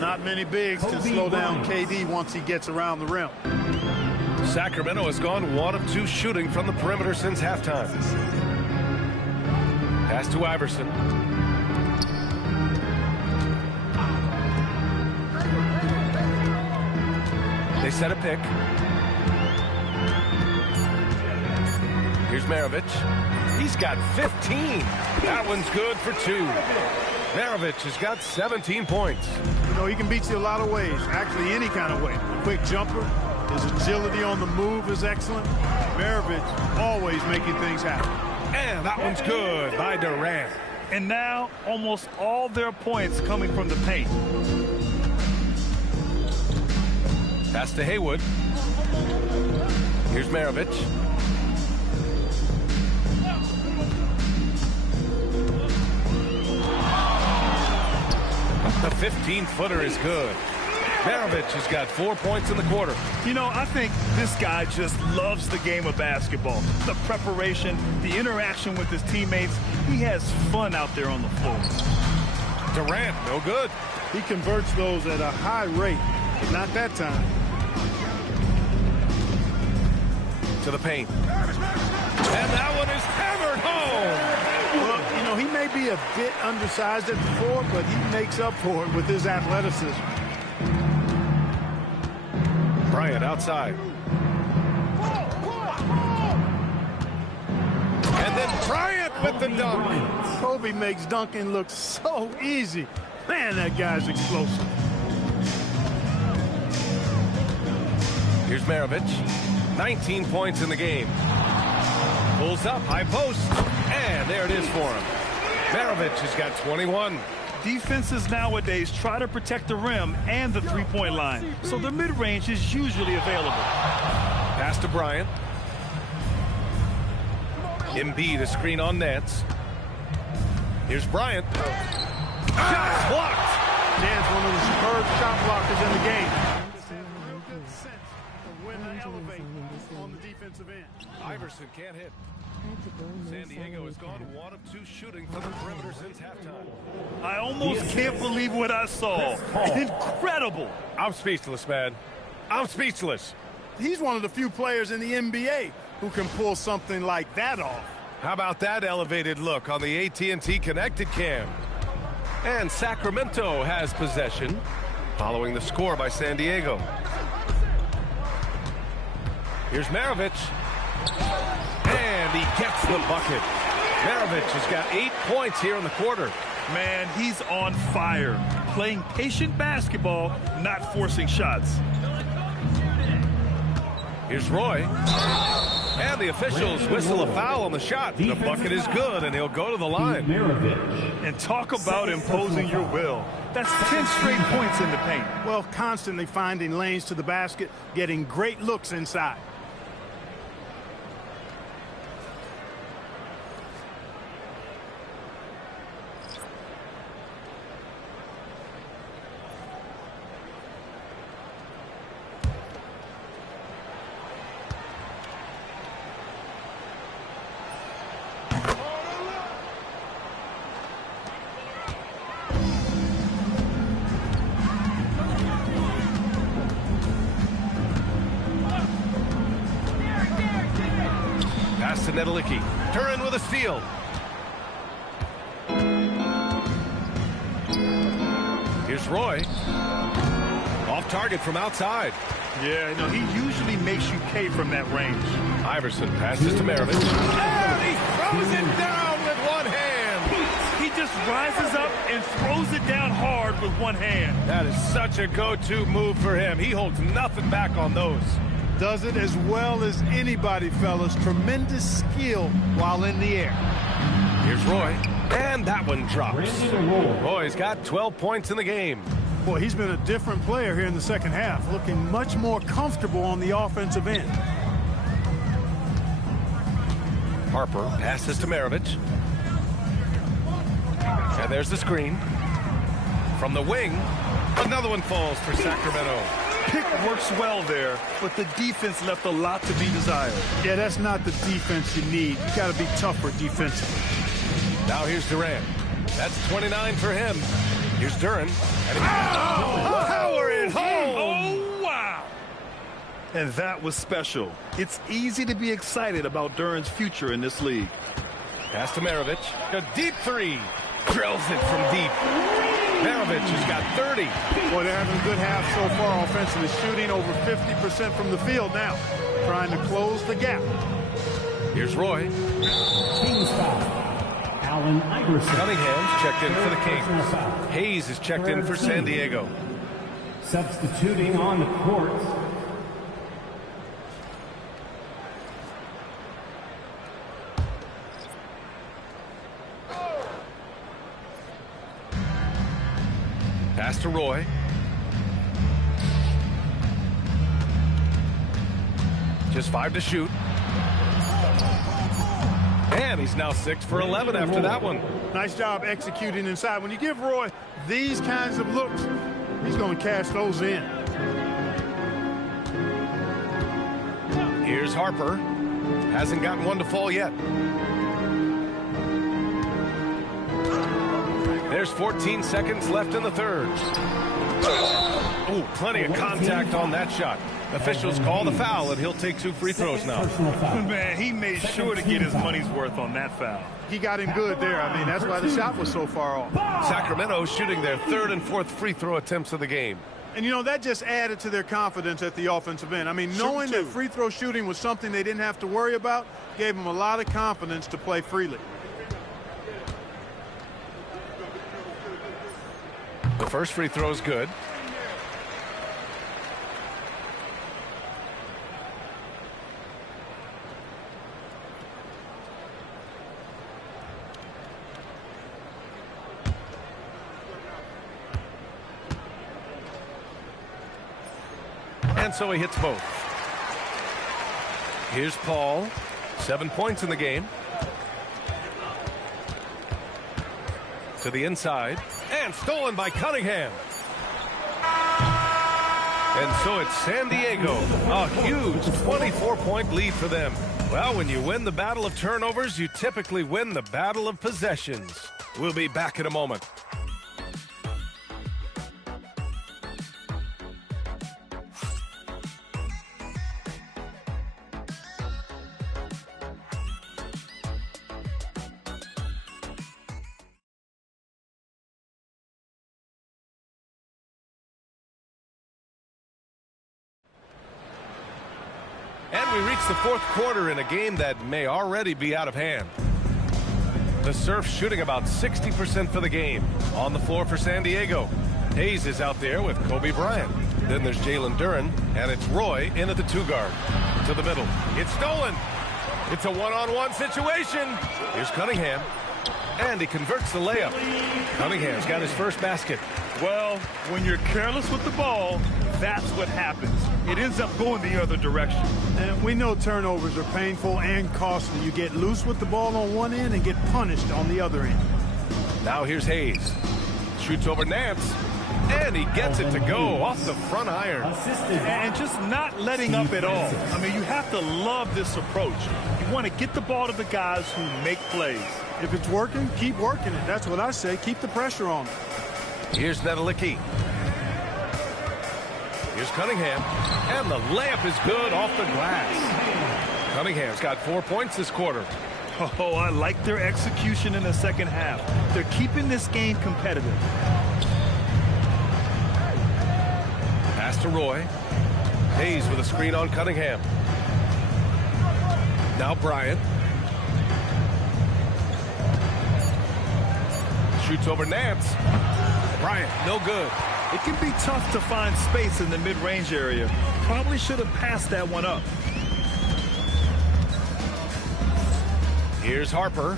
Not many bigs can slow down KD once he gets around the rim. Sacramento has gone 1 of 2 shooting from the perimeter since halftime. Pass to Iverson. They set a pick. Here's Maravich. He's got 15. That one's good for 2. Maravich has got 17 points. You know, he can beat you a lot of ways, actually any kind of way. A quick jumper, his agility on the move is excellent. Maravich always making things happen. And that one's good by Durant. And now almost all their points coming from the paint. Pass to Haywood. Here's Maravich. The 15-footer is good. Maravich has got 4 points in the quarter. You know, I think this guy just loves the game of basketball. The preparation, the interaction with his teammates. He has fun out there on the floor. Durant, no good. He converts those at a high rate, but not that time. To the paint. And that one is hammered home. Well, you know, he may be a bit undersized at the 4, but he makes up for it with his athleticism. Bryant outside. And then Bryant with the dunk. Kobe makes dunking look so easy. Man, that guy's explosive. Here's Maravich. 19 points in the game. Pulls up, high post. And there it is for him. Maravich has got 21. Defenses nowadays try to protect the rim and the three-point line, so the mid-range is usually available. Pass to Bryant. Embiid a screen on Nance. Here's Bryant. Shot blocked. Nance, one of the superb shot blockers in the game. Good sense of when to elevate on the defensive end. Iverson can't hit. San Diego has gone 1 of 2 shooting from the perimeter since halftime. I almost can't believe what I saw. Incredible. I'm speechless, man. I'm speechless. He's one of the few players in the NBA who can pull something like that off. How about that elevated look on the AT&T Connected Cam? And Sacramento has possession, following the score by San Diego. Here's Maravich. And he gets the bucket. Maravich has got 8 points here in the quarter. Man, he's on fire. Playing patient basketball, not forcing shots. Here's Roy. And the officials whistle a foul on the shot. The bucket is good, and he'll go to the line. And talk about imposing your will. That's 10 straight points in the paint. Well, constantly finding lanes to the basket, getting great looks inside. Pass to Nedelicki. Duren with a steal. Here's Roy. Off target from outside. Yeah, you know, he usually makes you pay from that range. Iverson passes to Maravich. And he throws it down with one hand. He just rises up and throws it down hard with one hand. That is such a go-to move for him. He holds nothing back on those. Does it as well as anybody, fellas. Tremendous skill while in the air. Here's Roy. And that one drops. Roy's got 12 points in the game. Boy, he's been a different player here in the second half, looking much more comfortable on the offensive end. Harper passes to Maravich. And there's the screen. From the wing, another one falls for Sacramento. Pick works well there, but the defense left a lot to be desired. Yeah, that's not the defense you need. You got to be tougher defensively. Now here's Durant. That's 29 for him. Here's Duren. And power it home! Oh, wow! And that was special. It's easy to be excited about Duren's future in this league. Pass to Maravich. A deep three. Drills it from deep. Maravich has got 30. Boy, they're having a good half so far offensively, shooting over 50% from the field now, trying to close the gap. Here's Roy. Kings foul. Allen Iverson. Cunningham's checked in for the Kings. Hayes is checked in for San Diego. Substituting on the court. Pass to Roy. Just 5 to shoot. And he's now 6 for 11 after that one. Nice job executing inside. When you give Roy these kinds of looks, he's going to cash those in. Here's Harper. Hasn't gotten one to fall yet. There's 14 seconds left in the third. Oh, plenty of contact on that shot. Officials call the foul, and he'll take 2 free throws now. Man, he made sure to get his money's worth on that foul. He got him good there. I mean, that's why the shot was so far off. Sacramento shooting their 3rd and 4th free throw attempts of the game. And, you know, that just added to their confidence at the offensive end. I mean, knowing that free throw shooting was something they didn't have to worry about gave them a lot of confidence to play freely. The first free throw is good. And so he hits both. Here's Paul. 7 points in the game. To the inside. And stolen by Cunningham. And so it's San Diego. A huge 24-point lead for them. Well, when you win the battle of turnovers, you typically win the battle of possessions. We'll be back in a moment. And we reach the 4th quarter in a game that may already be out of hand. The Surf shooting about 60% for the game. On the floor for San Diego. Hayes is out there with Kobe Bryant. Then there's Jalen Duren, and it's Roy in at the 2 guard. To the middle. It's stolen. It's a one-on-one situation. Here's Cunningham. And he converts the layup. Cunningham's got his first basket. Well, when you're careless with the ball, that's what happens. It ends up going the other direction. And we know turnovers are painful and costly. You get loose with the ball on one end and get punished on the other end. Now here's Hayes. Shoots over Nance. And he gets it to go off the front iron. And just not letting up at all. I mean, you have to love this approach. You want to get the ball to the guys who make plays. If it's working, keep working it. That's what I say. Keep the pressure on them. Here's Nedelicki. Here's Cunningham. And the layup is good off the glass. Cunningham's got 4 points this quarter. Oh, I like their execution in the second half. They're keeping this game competitive. Pass to Roy. Hayes with a screen on Cunningham. Now Bryant. Shoots over Nance. Bryant, no good. It can be tough to find space in the mid-range area. Probably should have passed that one up. Here's Harper.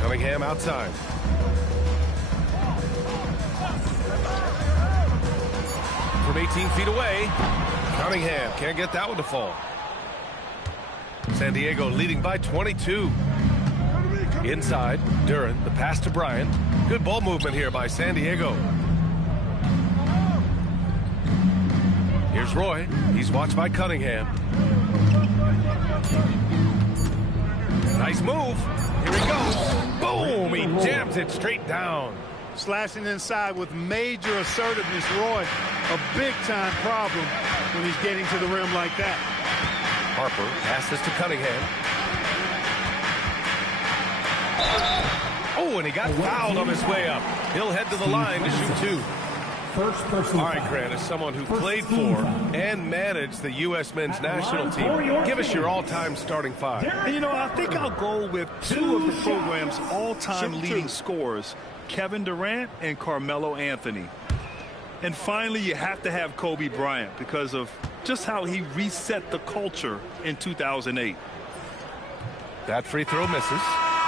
Cunningham outside. From 18 feet away, Cunningham can't get that one to fall. San Diego leading by 22. Inside, Duran, the pass to Bryant. Good ball movement here by San Diego. Here's Roy. He's watched by Cunningham. Nice move. Here he goes. Boom! He jams it straight down. Slashing inside with major assertiveness. Roy, a big-time problem when he's getting to the rim like that. Harper passes to Cunningham. Oh, and he got fouled on his way up. He'll head to the line to shoot 2. All right, Grant, as someone who played for and managed the U.S. men's national team, give us your all-time starting 5. And, you know, I think I'll go with 2 of the program's all-time leading scorers, Kevin Durant and Carmelo Anthony. And finally, you have to have Kobe Bryant because of just how he reset the culture in 2008. That free throw misses.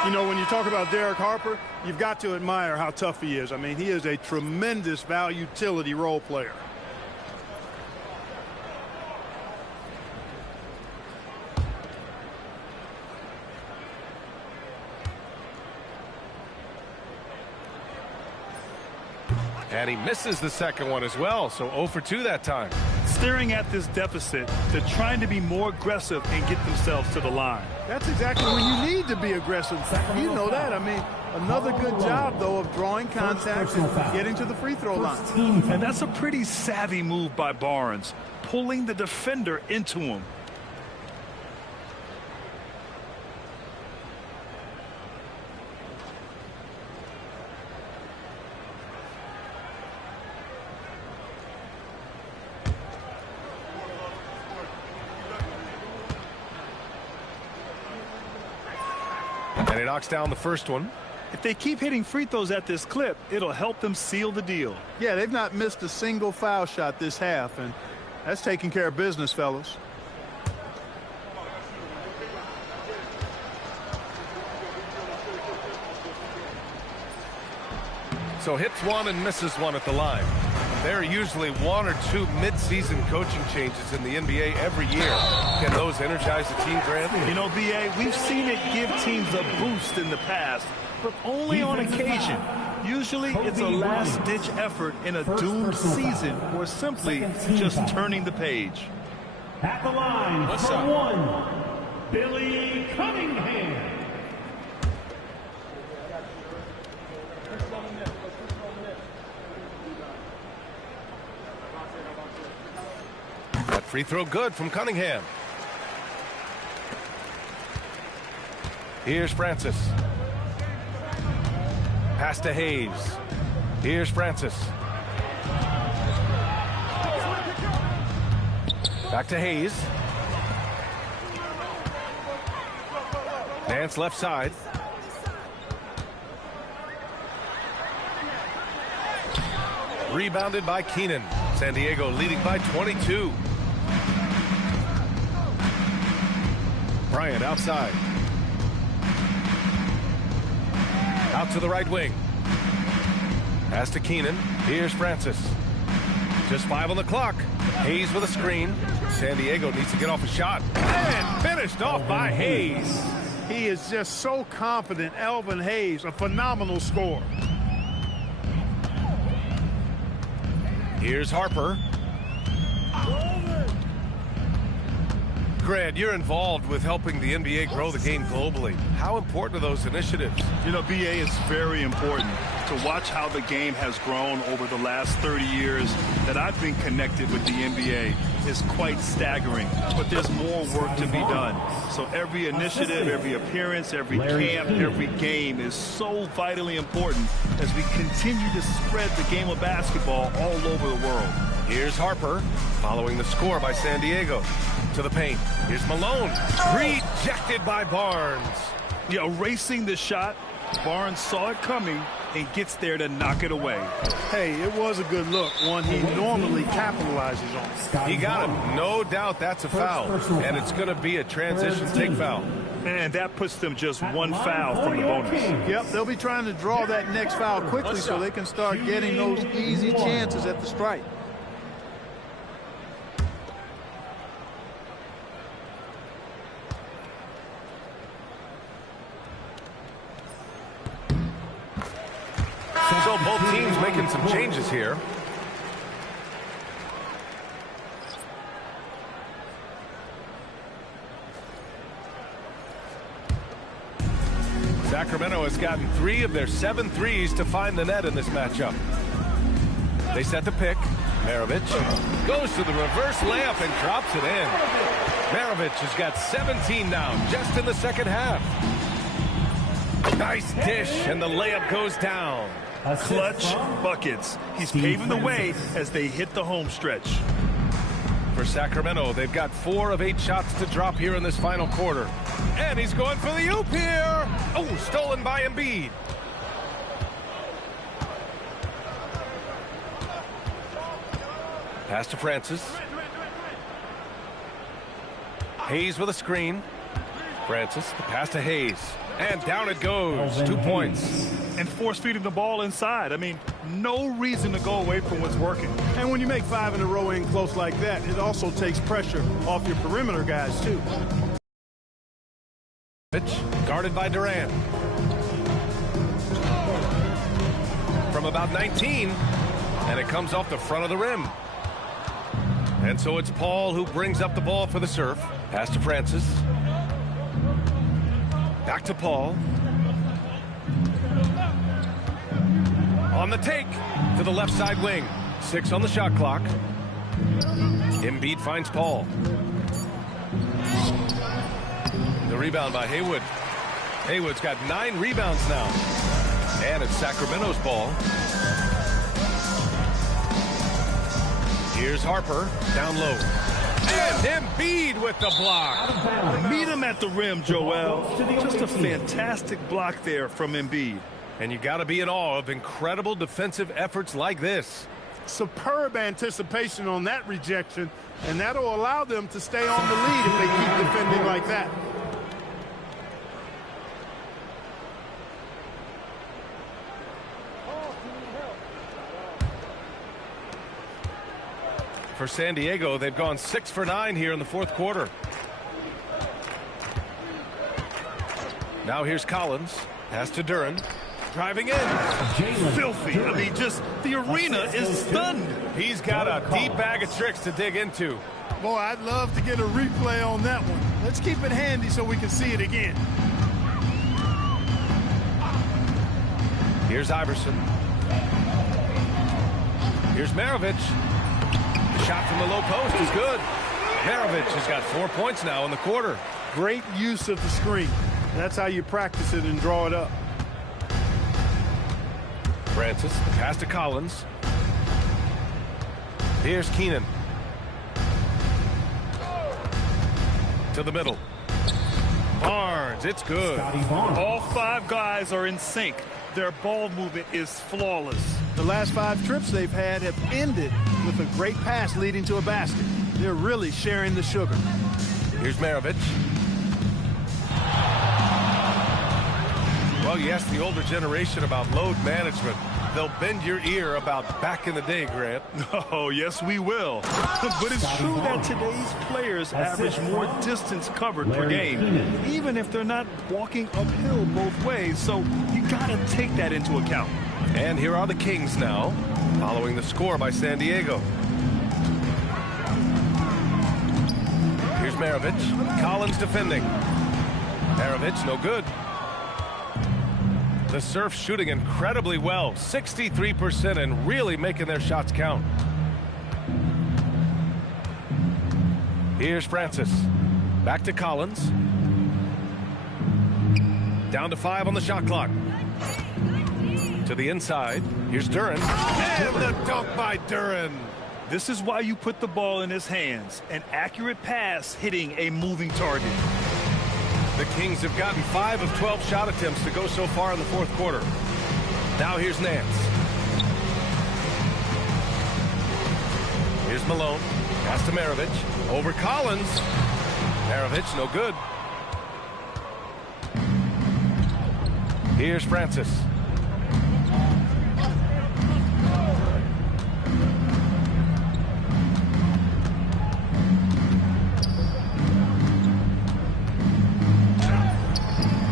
You know, when you talk about Derek Harper, you've got to admire how tough he is. I mean, he is a tremendous utility role player. And he misses the second one as well, so 0 for 2 that time. Staring at this deficit, they're trying to be more aggressive and get themselves to the line. That's exactly when you need to be aggressive. You know that. I mean, another good job, though, of drawing contact and getting to the free throw line. And that's a pretty savvy move by Barnes, pulling the defender into him. And he knocks down the first one. If they keep hitting free throws at this clip, it'll help them seal the deal. Yeah, they've not missed a single foul shot this half, and that's taking care of business, fellas. So hits one and misses one at the line. There are usually 1 or 2 mid-season coaching changes in the NBA every year. Can those energize the team, Grant? You know, B.A., we've seen it give teams a boost in the past, but only on occasion. Usually it's a last-ditch effort in a doomed season or simply just turning the page. At the line, What's for up? 1, Billy Cunningham. That free throw good from Cunningham. Here's Francis. Pass to Hayes. Here's Francis. Back to Hayes. Nance left side. Rebounded by Keenan. San Diego leading by 22. Bryant outside. Out to the right wing. Pass to Keenan. Here's Francis. Just 5 on the clock. Hayes with a screen. San Diego needs to get off a shot. And finished off by Hayes. He is just so confident. Elvin Hayes, a phenomenal scorer. Here's Harper. Grant, you're involved with helping the NBA grow the game globally. How important are those initiatives? You know, BA, is very important to watch how the game has grown over the last 30 years that I've been connected with the NBA is quite staggering, but there's more work to be done. So every initiative, every appearance, every camp, every game is so vitally important as we continue to spread the game of basketball all over the world. Here's Harper, following the score by San Diego. To the paint. Here's Malone. Rejected by Barnes. Yeah, erasing the shot. Barnes saw it coming and gets there to knock it away. Hey, it was a good look, one he normally capitalizes on. He got him. No doubt that's a foul. And it's going to be a transition take foul. And that puts them just one foul from the bonus. Yep, they'll be trying to draw that next foul quickly so they can start getting those easy chances at the strike. So both teams making some changes here. Sacramento has gotten 3 of their 7 threes to find the net in this matchup. They set the pick. Maravich goes to the reverse layup and drops it in. Maravich has got 17 now just in the second half. Nice dish, and the layup goes down. Clutch buckets. He's paving the way as they hit the home stretch. For Sacramento, they've got 4 of 8 shots to drop here in this final quarter. And he's going for the oop here. Oh, stolen by Embiid. Pass to Francis. Hayes with a screen. Francis, the pass to Hayes. And down it goes. 2 points. And force feeding the ball inside. I mean, no reason to go away from what's working. And when you make 5 in a row in close like that, it also takes pressure off your perimeter guys, too. Guarded by Durant. From about 19, and it comes off the front of the rim. And so it's Paul who brings up the ball for the serve. Pass to Francis. Back to Paul. On the take to the left side wing. 6 on the shot clock. Embiid finds Paul. The rebound by Haywood. Haywood's got 9 rebounds now. And it's Sacramento's ball. Here's Harper down low. And Embiid with the block. Meet him at the rim, Joel. Just a fantastic block there from Embiid. And you got to be in awe of incredible defensive efforts like this. Superb anticipation on that rejection, and that'll allow them to stay on the lead if they keep defending like that. For San Diego, they've gone 6 for 9 here in the fourth quarter. Now here's Collins. Pass to Duran. Driving in. Filthy. I mean, just the arena is stunned. He's got a deep bag of tricks to dig into. Boy, I'd love to get a replay on that one. Let's keep it handy so we can see it again. Here's Iverson. Here's Maravich. The shot from the low post is good. Maravich has got 4 points now in the quarter. Great use of the screen. That's how you practice it and draw it up. Francis, the pass to Collins. Here's Keenan. To the middle. Barnes, it's good. All 5 guys are in sync. Their ball movement is flawless. The last 5 trips they've had have ended with a great pass leading to a basket. They're really sharing the sugar. Here's Maravich. Well, you ask the older generation about load management. They'll bend your ear about back in the day, Grant. Oh, yes, we will. But it's true that today's players average more distance covered per game, even if they're not walking uphill both ways. So you got to take that into account. And here are the Kings now, following the score by San Diego. Here's Maravich. Collins defending. Maravich, no good. The Surf shooting incredibly well, 63%, and really making their shots count. Here's Francis. Back to Collins. Down to 5 on the shot clock. To the inside. Here's Duran. And the dunk by Duran. This is why you put the ball in his hands. An accurate pass hitting a moving target. The Kings have gotten 5 of 12 shot attempts to go so far in the fourth quarter. Now here's Nance. Here's Malone. Pass to Maravich. Over Collins. Maravich, no good. Here's Francis.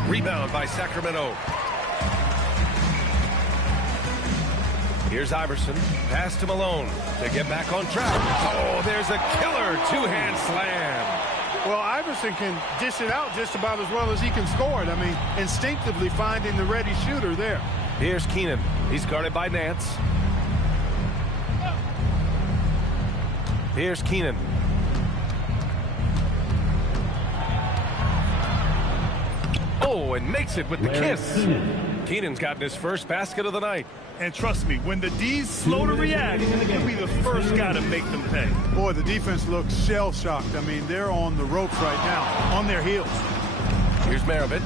Rebound by Sacramento. Here's Iverson. Pass to Malone to get back on track. Oh, there's a killer two-hand slam. Well, Iverson can dish it out just about as well as he can score it. I mean, instinctively finding the ready shooter there. Here's Keenan. He's guarded by Nance. Here's Keenan. Oh, and makes it with the kiss. Keenan's gotten his first basket of the night. And trust me, when the D's slow to react, he'll be the first guy to make them pay. Boy, the defense looks shell-shocked. I mean, they're on the ropes right now, on their heels. Here's Maravich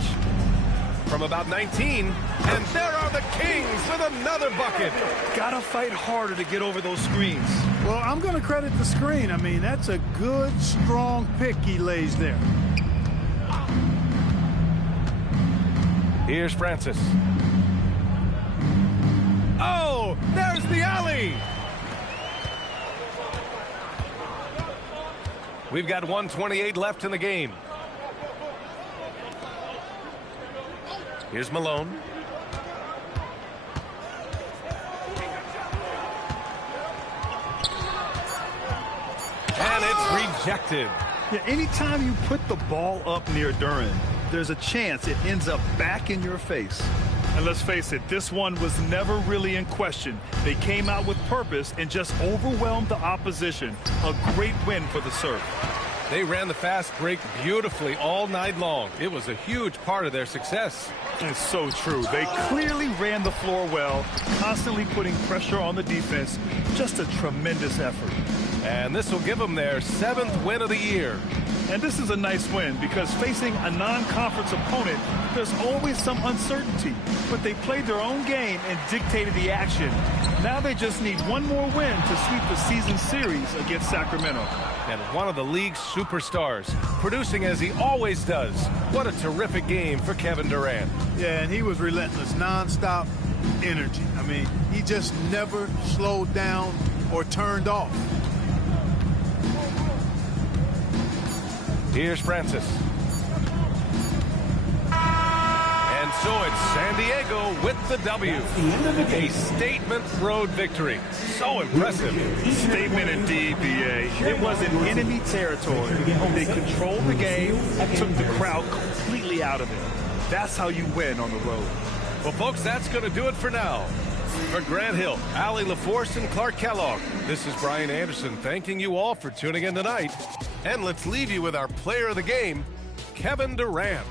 from about 19, and there are the Kings with another bucket. Gotta fight harder to get over those screens. Well, I'm going to credit the screen. I mean, that's a good, strong pick he lays there. Here's Francis. Oh, there's the alley. We've got 1:28 left in the game. Here's Malone. And it's rejected. Yeah, anytime you put the ball up near Duran, there's a chance it ends up back in your face. And let's face it, this one was never really in question. They came out with purpose and just overwhelmed the opposition. A great win for the Surf. They ran the fast break beautifully all night long. It was a huge part of their success. It's so true. They clearly ran the floor well, constantly putting pressure on the defense. Just a tremendous effort. And this will give them their 7th win of the year. And this is a nice win because facing a non-conference opponent, there's always some uncertainty. But they played their own game and dictated the action. Now they just need one more win to sweep the season series against Sacramento. And one of the league's superstars, producing as he always does. What a terrific game for Kevin Durant. Yeah, and he was relentless, nonstop energy. I mean, he just never slowed down or turned off. Here's Francis. And so it's San Diego with the W. A statement road victory. So impressive. Statement indeed, B.A. It was in enemy territory. They controlled the game and took the crowd completely out of it. That's how you win on the road. Well, folks, that's going to do it for now. For Grant Hill, Allie LaForce, and Clark Kellogg, this is Brian Anderson thanking you all for tuning in tonight. And let's leave you with our player of the game, Kevin Durant.